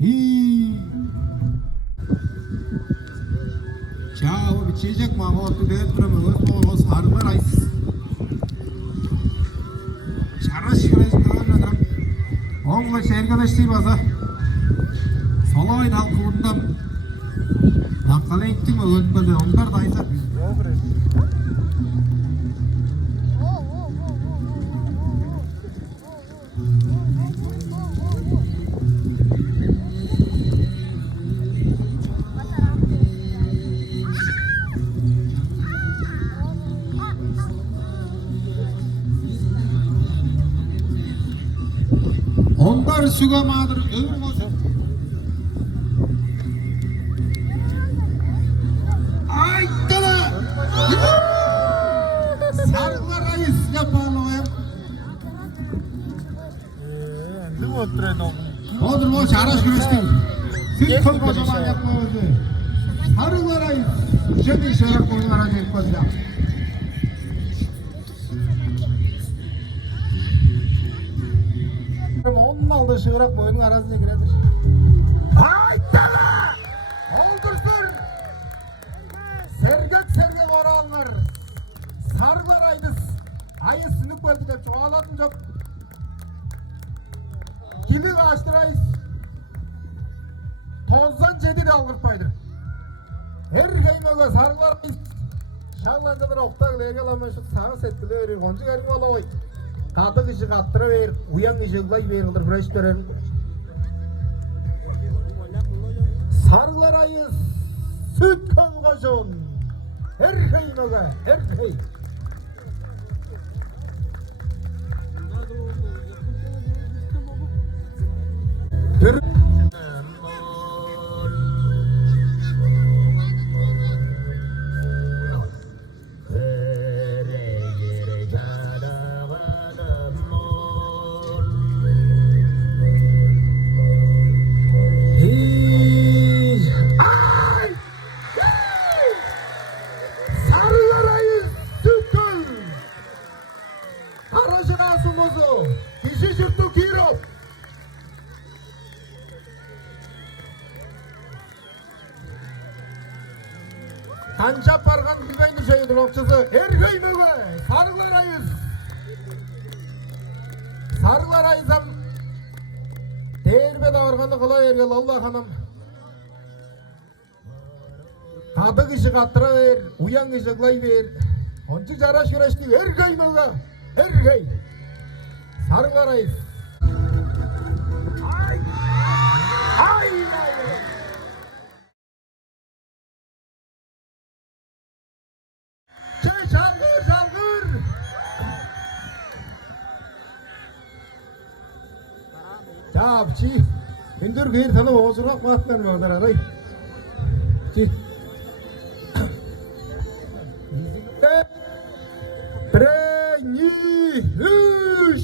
İyi. Çağ biçecek mahvoldu deyip duramıyoruz. O sarılar ayız. Çarış güreş dövmedim. Onunla şehirgadeşliği baza. Salayın halkı bundan. Nakala ettim mi öldürmedi. Onlar da ayızlar. Onlar sugamadır ömrüm olsun. Aydılar. Sarılar ayız yapalım. Endi mi o'tiradi Odur boş araç güreşti. Süt kol kocaman yapmamızı. Sarılar ayız. Şimdi şöyle konulara gelip koyacağım. Onun aldığı şıgırak boyunun arasına giredir. Haytala! Oldursun! Sergek oranlar. Sarılar aydız. Ayı sınıf bölgede çoğaladın çok. Kimi açtırayız. Tozdan cedi de aldırtmaydı. Her kaymaga sarılar aydız. Şanlancadır oktağıyla egalamışık sağı settile verir. Onca erim olavay. Kadık işi kattıra ver, uyan işi ıglay verildir, güreş verelim. Sarılar ayız, süt kongoşun. Her kaymaga, her kay. Kanca pargan bilmeyni şeydir okçusu. Ergey möge, sarılar ayız. Sarılar ayızam. Değirme davırganı kıla ergel Allah hanım. Kadık işi kattıra ver, uyan işi kılay ver. Oncu jaraş güreşti, ergey möge, ergey. Sarılar ayız. Ay! Ay! Çalgır! Çapçı! Gündür gıyır tanı boğazırak matlar mı adar aray? Çi! Treni! Üş!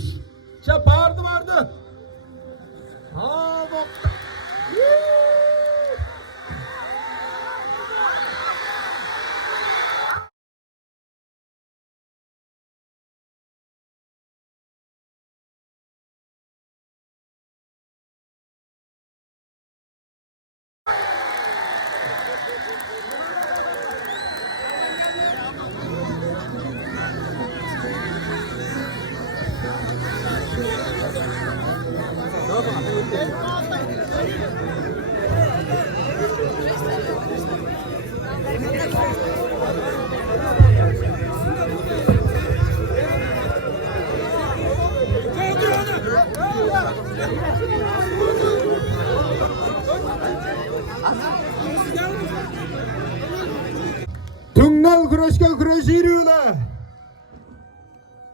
Çapardı vardı! Haa nokta! Tüngnal güreşken güreşiriyorlar.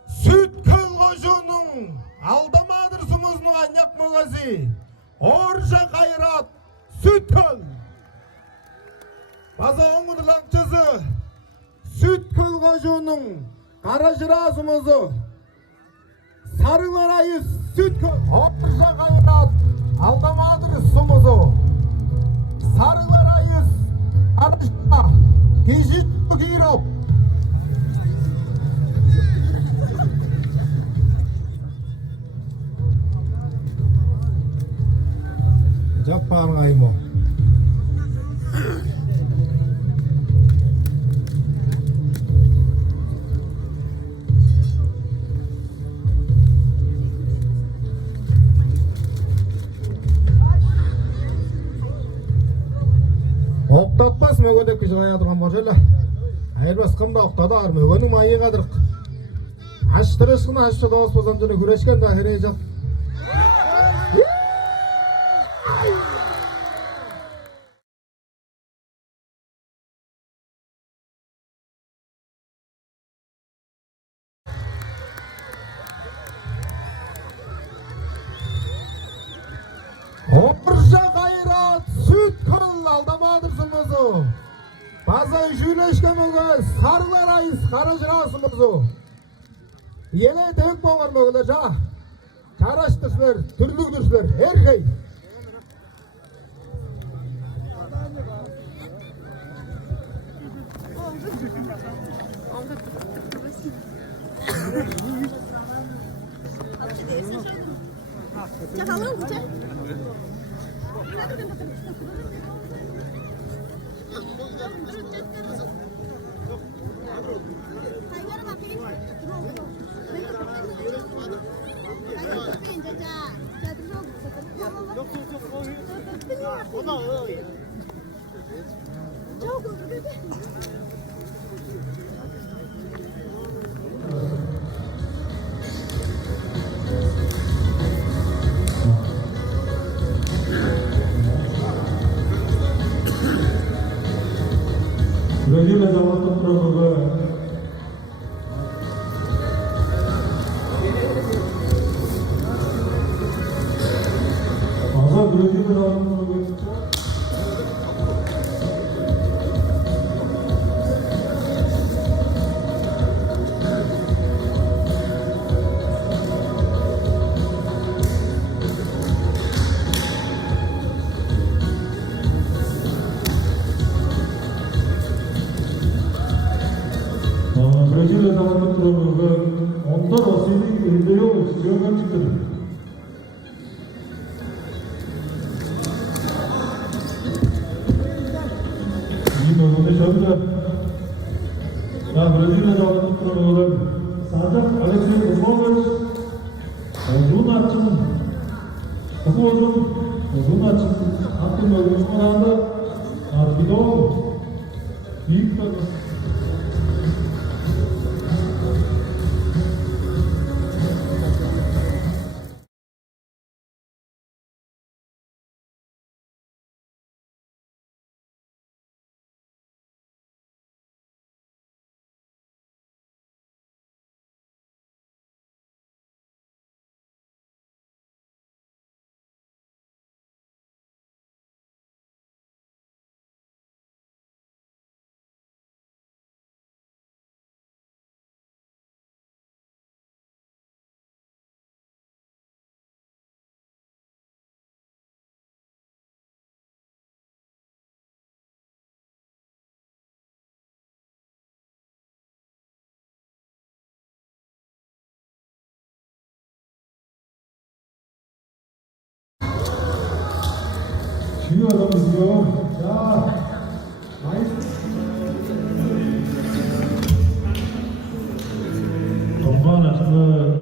Süt kılgıcının aldamadır sumuzunu anyak mağazı. Orja kayrat süt kıl. Baza oğunu lankçısı. Süt kılgıcının karajıra sumuzu. Sarılar ayız süt kıl. Orja kayrat aldamadır sumuzu. Sarılar ayız karajıra. Kişi girop. Japan o. Oktatmaz mögödek kişi ayadırgan var şöyle. Ayırmaz kımda oktadı ağır mögönün mayı kadırık. Aştırışkını aşçı doğuz bozan dünü güreşken dahi reyecek. Orja gayrat süt kıl aldamadırsınızı. Bazı jüleşkemöge sarılar ayız karajırasınızı. Yele tevk boğar mögüler ja. Karaştırslar, türlügdürsler, erkey. Brazil azaltı programı. Azal Brazil azaltı programı. Brazil azaltı programı. Ondan asilik elde yok. Siyondan çıktı. Brazil azaltı programı. Sadece Alexey Kuzmovic. Uzun açın. Kapı uzun açın. Attım ölmüş oranda. Artık oldu. Büyük bir Şu adam izliyor. Ya.